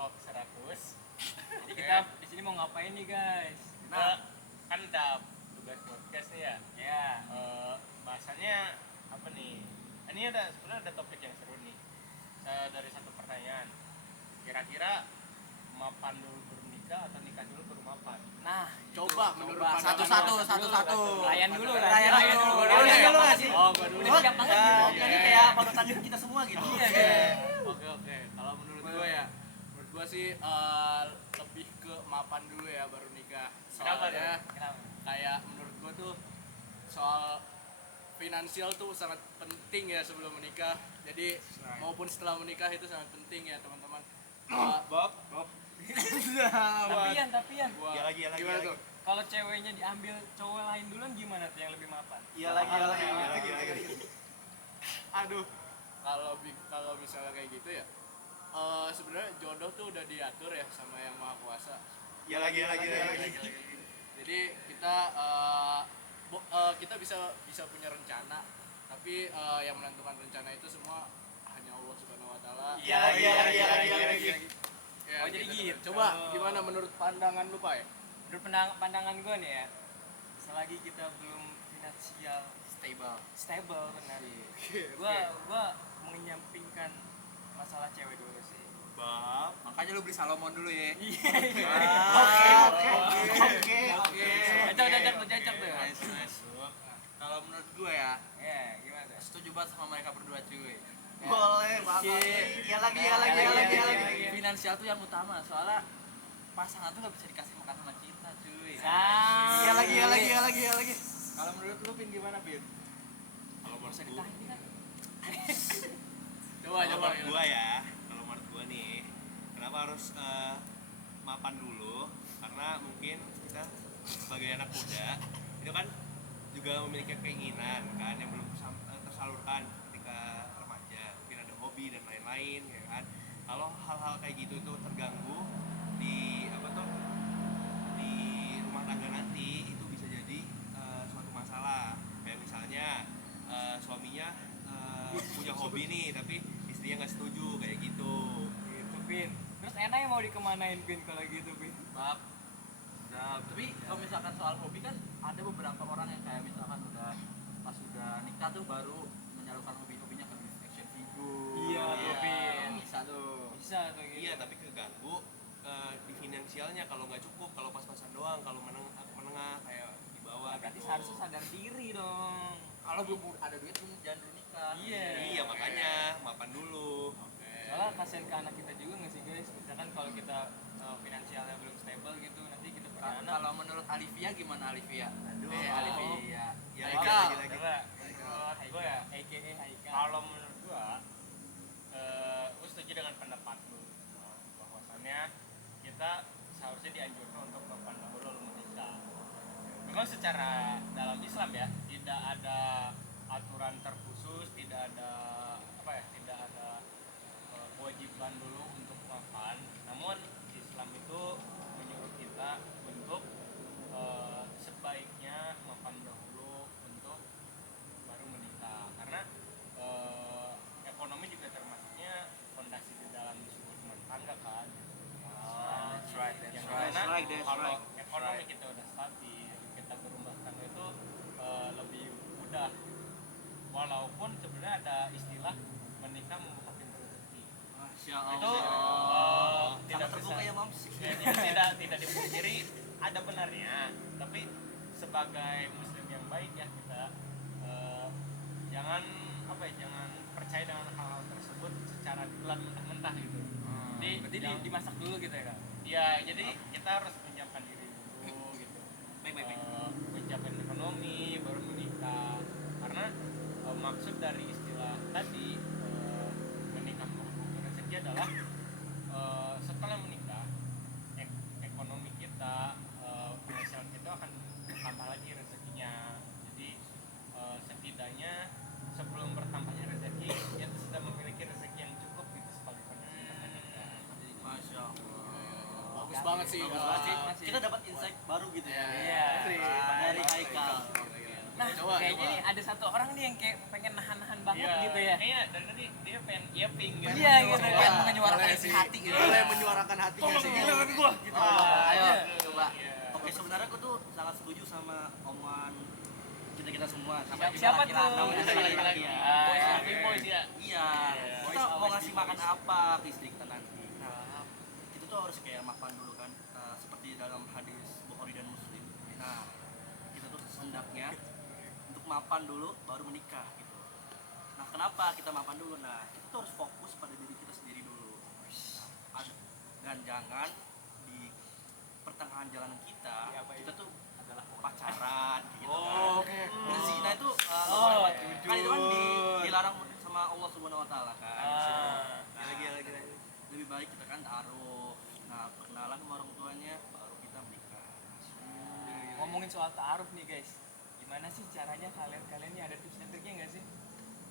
Hoax Rakus. Jadi kita di sini mau ngapain nih guys? Nah, kan udah tugas podcast nih ya. Ya. Bahasannya apa nih? Ini sebenarnya ada topik yang seru nih. Dari satu pertanyaan. Kira-kira mapan dulu baru nikah atau nikah dulu baru mapan? Nah, Coba menurut pandangan satu-satu. Layan dulu. Layan dulu. Boleh Dulu nggak nggak sih? sih? Oh, gua dulu. Oh, Siap banget ya, gitu. Jadi kayak panutan kita semua gitu. Iya. Oke. Kalau menurut gue sih lebih ke mapan dulu ya baru nikah. Kenapa Soalnya Kenapa? kayak menurut gue tuh soal finansial tuh sangat penting ya sebelum menikah. Jadi maupun setelah menikah itu sangat penting ya teman-teman. Bob. Tapian. Ya lagi. Gimana tuh? Kalau ceweknya diambil cowok lain duluan gimana tuh yang lebih mapan? Iya lagi. Aduh, kalau misalnya kayak gitu ya, sebenarnya jodoh tuh udah diatur ya sama yang maha kuasa. Ya lagi. Jadi kita bisa punya rencana, tapi yang menentukan rencana itu semua hanya Allah Subhanahu Wa Taala. Iya lagi. Ya, Oh, jadi gitu. Coba gimana menurut pandangan lu Pak ya? Menurut pandangan gue nih ya, selagi kita belum finansial stable benar. Gua mengenyampingkan masalah cewek dulu sih. Bob. Makanya lu beli Salomon dulu ya. Oke. Cocok tuh. Kalau menurut gue ya, Ya, gimana tuh? setuju banget sama mereka berdua cuy. Boleh, Bapak. Iya lagi. Finansial tuh yang utama, soalnya pasangan tuh gak bisa dikasih makan sama kita cuy. Iya lagi. Kalau menurut lu Pin gimana Pin? Kalau menurut Bisa gua, ditanya kan? Coba. kalau menurut gua nih, kenapa harus mapan dulu? Karena mungkin kita sebagai anak muda itu kan juga memiliki keinginan kan yang belum tersalurkan ketika remaja, mungkin ada hobi dan lain-lain ya kan. Kalau hal-hal kayak gitu itu terganggu di di rumah tangga nanti, itu bisa jadi suatu masalah. Kayak misalnya suaminya punya hobi nih tapi istrinya nggak setuju kayak gitu. Gitu, Pin. Terus enaknya mau dikemanain, Pin, kalau gitu, Pin? Maaf. Nah, tapi kalau misalkan soal hobi kan ada beberapa orang yang kayak misalkan pas udah nikah tuh baru menyalurkan hobinya ke action figure. Iya, tuh, Pin. Bisa tuh. Bisa tuh gitu. Iya, tapi keganggu di finansialnya kalau nggak cukup, kalau pas-pasan doang, kalau menengah kayak di bawah Berarti gitu. seharusnya sadar diri dong. Kalau belum ada duit lu jangan dulu nikah. Iya, makanya mapan dulu. Soalnya kasihan ke anak kita juga nggak sih guys? Misalkan kalau kita finansialnya belum stable gitu, nanti kita punya anak. Kalau menurut Alivia gimana Alivia? Aduh. Alivia. Ya, Haikal. lagi. Gue ya, AKA Haikal. kalau menurut gue setuju dengan pendapat lu bahwasannya kita seharusnya dianjurkan untuk mapan dahulu lalu menikah. Memang secara dalam Islam ya tidak ada aturan terkhusus, tidak ada kewajiban dulu untuk mapan. Namun Islam itu menyuruh kita untuk sebaiknya mapan dahulu untuk baru menikah, karena ekonomi juga termasuknya fondasi di dalam sebuah rumah tangga kan. That's right. Yang right. mana That's kalau right. ekonomi kita udah stabil, kita berumah tangga itu lebih mudah. Walaupun sebenarnya ada istilah menikah membuka pintu rezeki. Masya Itu tidak terbuka bisa ya Mams. tidak dipungkiri ada benarnya, tapi sebagai muslim yang baik ya kita jangan percaya dengan hal-hal tersebut secara telan mentah-mentah gitu. Berarti dimasak dulu gitu ya, Kak? Ya, jadi kita harus menyiapkan diri dulu gitu. Menyiapkan ekonomi baru menikah. Karena maksud dari istilah tadi menikah membuka rezeki adalah setelah menikah ekonomi kita, finansial kita akan bertambah lagi rezekinya. Jadi setidaknya sebelum bertambahnya rezeki kita sudah memiliki rezeki yang cukup gitu sebagai kondisi kita menikah. Masya Allah. Bagus banget sih. Kita dapat insight baru gitu ya. Iya. Dari Haikal. Nah, Coba, kayaknya coba. nih ada satu orang nih yang kayak pengen nahan-nahan banget Iya, gitu ya. kayaknya dari tadi dia pengen yaping gitu. Iya, gitu. Coba. Kayak menyuarakan Boleh isi sih. hati gitu. Boleh menyuarakan hatinya sih. giliran gua gitu. Ayo, Iya. coba. Iya. Oke, sebenarnya aku tuh sangat setuju sama omongan kita semua. Sama Siapa tuh? Namanya Siapa laki-laki. lagi? Ah, Boys, iya. happy boys ya. Iya. Boys Kita mau always ngasih be makan boys. apa ke istri kita nanti. Nah, kita tuh harus kayak makan dulu kan. Seperti dalam hadis Bukhari dan Muslim. Nah, kita tuh hendaknya untuk mapan dulu baru menikah gitu. Nah, kenapa kita mapan dulu? Nah, kita tuh harus fokus pada diri kita sendiri dulu. Nah, dan jangan di pertengahan jalan kita, Iya, Pak. kita tuh adalah pacaran gitu kan. Oh, oke. Dan zina itu Oh, kan itu kan dilarang sama Allah Subhanahu wa taala kan. Ah. Gila. Lebih baik kita kan taruh. Nah, perkenalan sama orang tuanya baru kita menikah. Ngomongin soal ta'aruf nih guys, gimana sih caranya kalian nih ada tips and triknya nggak sih?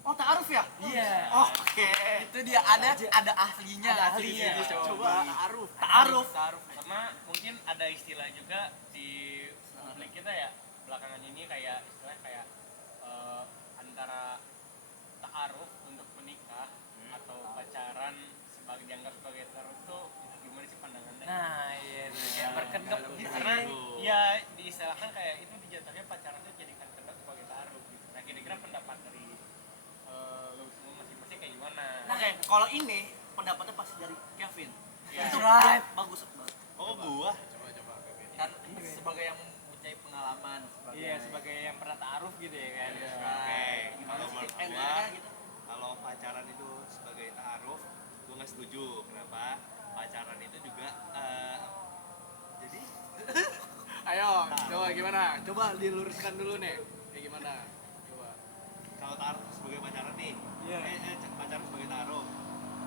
Oh, ta'aruf ya? Iya. Oke. Itu dia ada ahlinya. Ada ahlinya. Coba Ta'aruf. ta'aruf. Sama mungkin ada istilah juga di publik kita ya belakangan ini kayak istilahnya kayak antara ta'aruf untuk menikah atau pacaran sebagai dianggap sebagai ta'aruf tuh gimana sih pandangannya? Nah, iya tuh kayak berkedok gitu. Karena ya diistilahkan kayak itu dijatuhnya pacaran tuh jadikan kedok sebagai ta'aruf gitu. Nah kira-kira pendapat dari lo semua masing-masing kayak gimana? Oke, kalau ini pendapatnya pasti dari Kevin. Iya. Itu Right. bagus banget. Oh gua? Coba. Kan sebagai yang mempunyai pengalaman Iya, sebagai yang pernah ta'aruf gitu ya kan. Oke, Gimana kalau sih menurut gua endingnya gitu? kalau pacaran itu sebagai ta'aruf gua nggak setuju. Kenapa? Pacaran itu juga jadi Ayo, coba gimana? Coba diluruskan dulu nih. Kayak gimana? Coba. kalau ta'aruf sebagai pacaran nih Iya. pacaran sebagai ta'aruf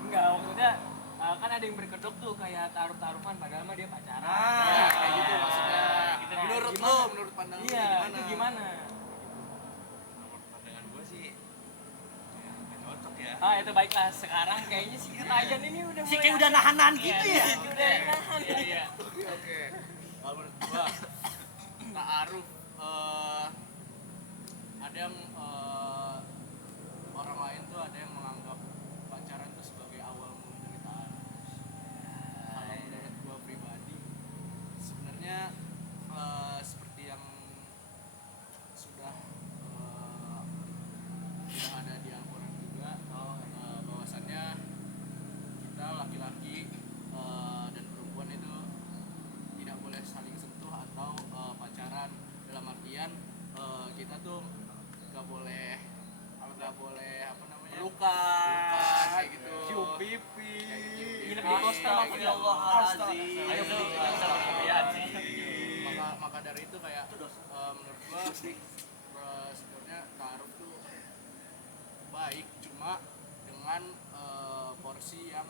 Enggak, maksudnya kan ada yang berkedok tuh kayak ta'aruf-ta'arufan padahal mah dia pacaran. Ya, kayak gitu Nah, maksudnya. Gitu. nah, Menurut gimana? lo, menurut pandangan lo Iya, gimana? itu gimana? menurut pandangan gua sih ya nggak cocok ya. Ah, itu baiklah. Sekarang kayaknya si Ketajan ini udah Si kayak udah nahan-nahan Iya, gitu iya, ya. udah nahan. Iya. Oke. Kalau menurut gua ta'aruf ada yang orang lain tuh ada yang menganggap pacaran tuh sebagai awal mula penderitaan. Kalau menurut gua pribadi sebenarnya seperti yang sudah ada di Al-Quran juga bahwasannya kita laki-laki dan perempuan itu tidak boleh saling sentuh atau pacaran dalam artian kita tuh nggak boleh apa namanya pelukan kayak gitu Cium pipi. Nginep di hostel kayak gitu. Astagfirullahaladzim. Ayo, Itu beli. yang salah pilihan sih. maka dari itu kayak menurut gua sebenarnya taruh tuh baik cuma dengan porsi yang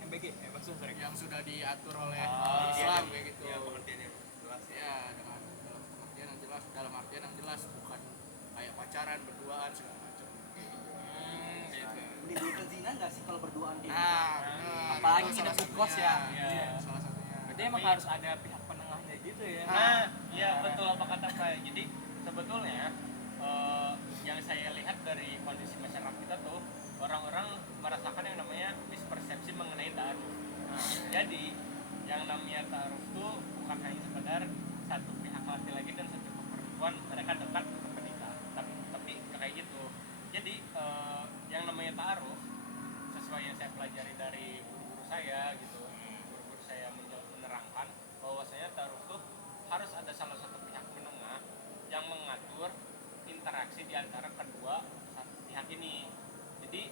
MBG, maksudnya sorry. yang sudah diatur oleh Oh, Islam iya, kayak gitu. ya pengertiannya jelas Ya, dengan dalam pengertian yang jelas, dalam artian yang jelas bukan kayak pacaran berduaan segala macam kayak gitu. Gitu. Menimbulkan zina nggak sih kalau berduaan gitu? Nah, benar. Apalagi Itu nginep salah di kos satunya. ya. Iya. Salah satunya. Berarti emang harus ada pihak penengahnya gitu ya. Nah, iya betul apa kata saya. Jadi sebetulnya yang saya lihat dari kondisi masyarakat kita tuh orang-orang merasakan yang namanya mispersepsi mengenai ta'aruf. Nah, jadi yang namanya ta'aruf tuh bukan hanya sekedar satu pihak laki-laki dan satu pihak perempuan mereka dekat untuk menikah. Tapi nggak kayak gitu. Jadi yang namanya ta'aruf sesuai yang saya pelajari dari guru-guru saya gitu. Guru-guru saya menerangkan bahwasanya ta'aruf tuh harus ada salah satu pihak menengah yang mengatur interaksi di antara kedua pihak ini. Jadi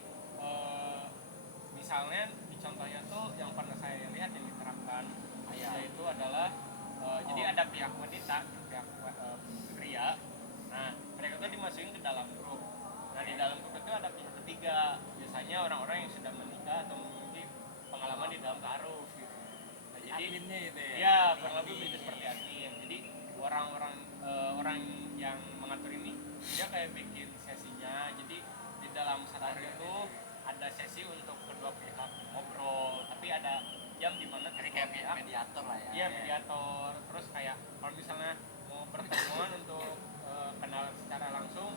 misalnya di contohnya tuh yang pernah saya lihat yang diterapkan yaitu adalah jadi ada pihak wanita, pihak pria. Nah, mereka tuh dimasukin ke dalam grup. Nah, di dalam grup itu ada pihak ketiga. Biasanya orang-orang yang sudah menikah atau memiliki pengalaman di dalam ta'aruf gitu. Nah, jadi Adminnya itu ya. ya kurang lebih begitu seperti admin. Jadi orang-orang orang yang mengatur ini dia kayak bikin sesinya. Jadi di dalam satu hari itu ada sesi untuk kedua pihak ngobrol, tapi ada jam di mana kedua Kayak pihak mediator lah ya. iya mediator. Terus kayak kalau misalnya mau pertemuan untuk kenalan secara langsung,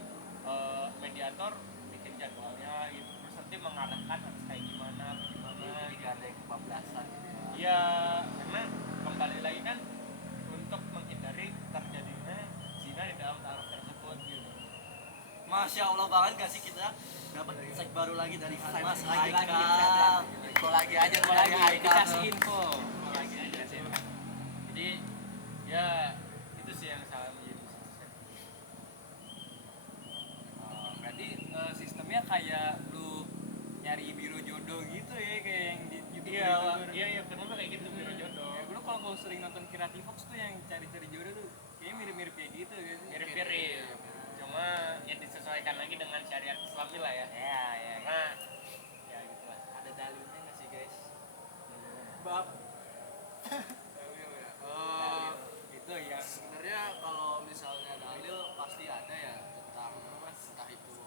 mediator bikin jadwalnya gitu, terus nanti mengarahkan harus kayak gimana Jadi gitu. nggak ada yang kebablasan gitu ya. Iya, karena kembali lagi kan untuk menghindari terjadinya zina di dalam taruh tersebut gitu. Masya Allah banget gak sih kita dapat insight baru lagi dari Mas Lagi Haikal. info lagi aja Info dari lagi, Haikal dikasih tuh. info lagi aja sih. Jadi ya itu sih yang salah menjadi sukses. Berarti sistemnya kayak lu nyari biro jodoh gitu ya, kayak yang di YouTube. Iya, kenapa kayak gitu biro jodoh? Ya, gue kalau sering nonton Creativox tuh yang cari-cari jodoh tuh kayaknya mirip-mirip kayak gitu guys. Mirip-mirip. Cuma ya disesuaikan lagi dengan syariat Islami lah ya. Iya. Karena ya gitu lah. Ada dalilnya nggak sih guys? Bab. Itu ya. Sebenarnya kalau misalnya dalil pasti ada ya tentang entah itu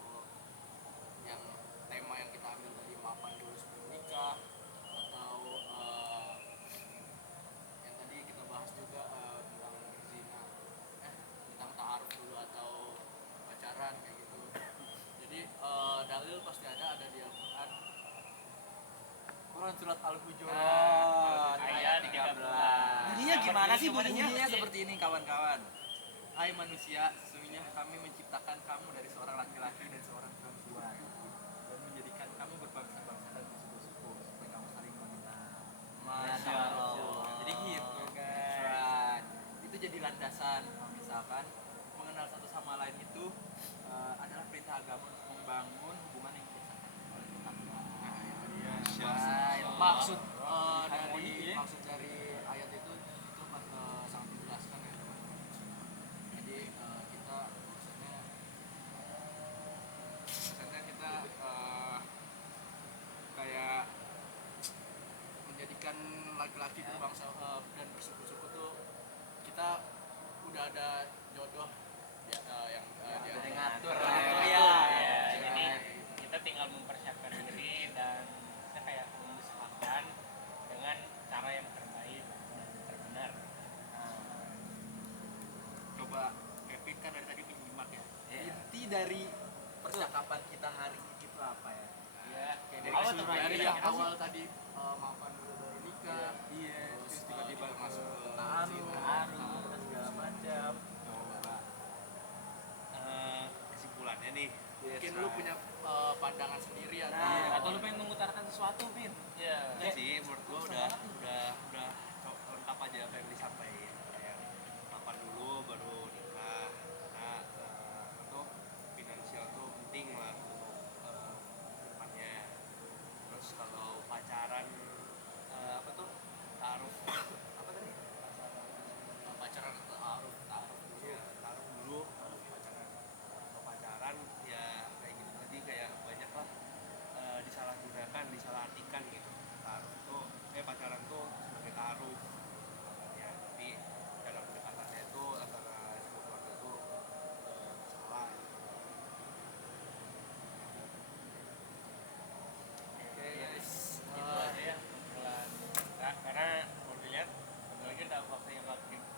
yang tema yang kita ambil dari mapan dulu sebelum nikah atau yang tadi kita bahas juga tentang berzina, tentang ta'aruf dulu atau pacaran kayak gitu. Jadi dalil pasti ada di Al-Quran. Quran surat Al-Hujurat Ayat 13. Bunyinya gimana sih bunyinya? Bunyinya seperti ini kawan-kawan. Hai manusia, sesungguhnya kami menciptakan kamu dari seorang laki-laki dan seorang perempuan dan menjadikan kamu berbangsa-bangsa dan bersuku-suku supaya kamu saling mengenal. Masya Allah. Jadi gitu guys. Itu jadi landasan kalau misalkan mengenal satu sama lain itu adalah perintah agama untuk membangun hubungan yang berdasarkan oleh takwa. Maksud Harmoni, ya. maksud dari ayat itu sangat menjelaskan ya teman-teman. Jadi kita bahwasannya kita kayak menjadikan laki-laki berbangsa dan bersuku-suku tuh kita udah ada jodoh ya, yang dia Ada yang ngatur Ada lah. yang Iya, ngatur. Ya, Ya, jadi gitu. kita tinggal mempersiapkan diri dan kita kayak memusahakan dengan cara yang terbaik dan terbenar. Coba Kevin kan dari tadi menyimak ya. Inti dari percakapan kita hari ini itu apa ya? Ya, Kayak dari awal keseluruhan terbaik Dari ya. yang awal tadi mapan dulu baru nikah, Iya, terus tiba-tiba kita masuk ke taruh, zina. dan segala macam. Coba Kesimpulannya nih, mungkin lu punya pandangan sendiri atau Atau lu pengen mengutarakan sesuatu, Pin? Iya. enggak sih menurut gua udah lengkap aja apa yang disampaikan. Kayak mapan dulu baru nikah. Nah, untuk finansial tuh penting lah untuk depannya. Terus kalau pacaran apa tuh taruh apa tadi? pacaran atau taruh Iya, taruh dulu baru pacaran. Kalau pacaran ya kayak gitu tadi kayak banyak lah disalahgunakan, disalahartikan gitu. Taruh tuh pacaran tuh sebagai taruh. Ya, tapi dalam pendekatannya itu antara semua keluarga tuh salah. Oke guys, Itu aja ya obrolan kita. Karena mau dilihat bentar lagi udah waktunya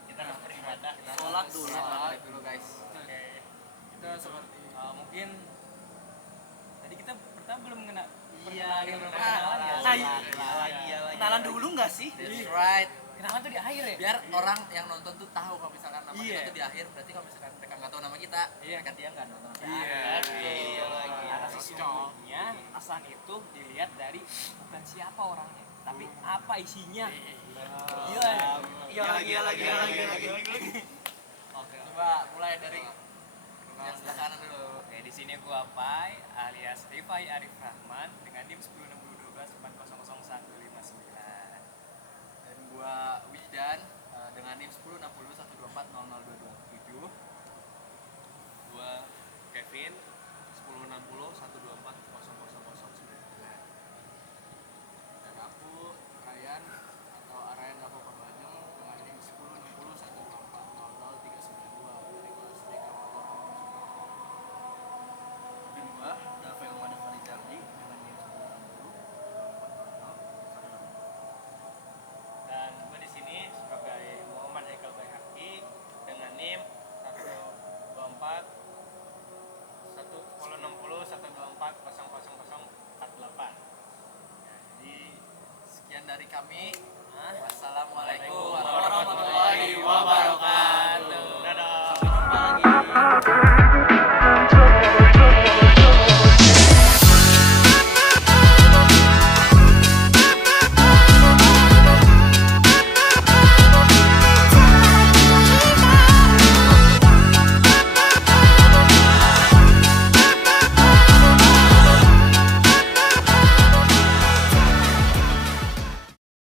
kita harus beribadah. Sholat dulu. Sholat dulu guys. Oke. kita seperti Mungkin tadi kita pertama belum mengenal Iya, perkenalan ya. Nah, iya lagi. Kenalan dulu nggak sih? That's right. Kenalan tuh di akhir ya. Biar orang yang nonton tuh tahu kalau misalkan nama Iya. kita tuh di akhir, berarti kalau misalkan mereka nggak tahu nama kita, mereka dia nggak nonton sampai Iya, akhir. Iya lagi. Karena sesungguhnya aslan itu dilihat dari bukan siapa orangnya, tapi apa isinya. Gila ya. Iya lagi. Oke, coba mulai dari yang sebelah kanan dulu. Oke, di sini gua Pai alias Rifai Arif Rahman dengan NIM 106012400159. Dan gua Widan dengan NIM 106012400227. Gua Kevin 106012400009. dan aku Ryan atau Arayan Davo Pembanyong dengan NIM 106012400392 dari kelas DK Motor. Dan gua Davel Mada Farizaldi dengan NIM 1060 Dan gua di sini sebagai Muhammad Haikal Baihaqi dengan NIM dari kami